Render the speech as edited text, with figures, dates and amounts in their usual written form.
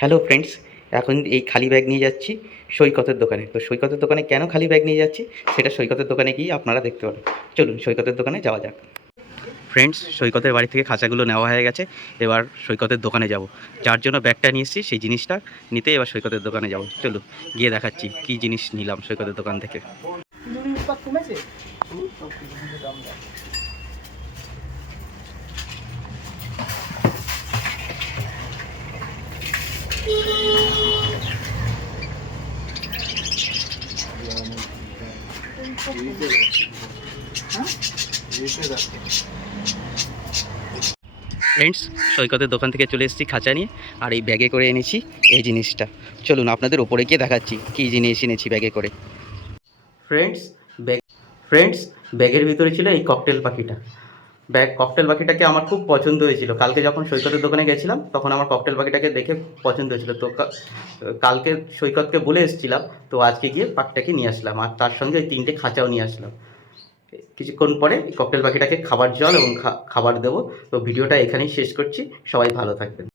Hello friends, এখন এই খালি ব্যাগ নিয়ে যাচ্ছি সৈকতের দোকানে। তো সৈকতের দোকানে কেন খালি ব্যাগ নিয়ে যাচ্ছি সেটা সৈকতের দোকানে গিয়ে আপনারা দেখতে পারেন। চলুন সৈকতের দোকানে যাওয়া যাক। ফ্রেন্ডস, সৈকতের বাড়ি থেকে খাঁচাগুলো নেওয়া হয়ে গেছে। এবার সৈকতের দোকানে যাব। যার জন্য ব্যাগটা নিয়ে এসেছি সেই জিনিসটা নিতে এবার সৈকতের দোকানে যাব। চলুন গিয়ে দেখাচ্ছি কী জিনিস নিলাম সৈকতের দোকান থেকে। ফ্রেন্ডস, সৈকতের দোকান থেকে চলে এসেছি খাঁচা নিয়ে, আর এই ব্যাগে করে এনেছি এই জিনিসটা। চলুন আপনাদের ওপরে গিয়ে দেখাচ্ছি কী জিনিস এনেছি ব্যাগে করে। ফ্রেন্ডস ব্যাগ ফ্রেন্ডস ব্যাগের ভিতরে ছিল এই ককটেল পাখিটা। ককটেল পাখিটাকে আমার খুব পছন্দ হয়েছিল। কালকে যখন সৈকতের দোকানে গেছিলাম তখন আমার ককটেল পাখিটাকে দেখে পছন্দ হয়েছিল। তো কালকে সৈকতকে বলে এসেছিলাম, তো আজকে গিয়ে পাখিটাকে নিয়ে আসলাম, আর তার সঙ্গে ওই 3টে খাঁচাও নিয়ে আসলাম। কিছুক্ষণ পরে এই ককটেল পাখিটাকে খাবার জল এবং খাবার দেবো। তো ভিডিওটা এখানেই শেষ করছি। সবাই ভালো থাকবেন।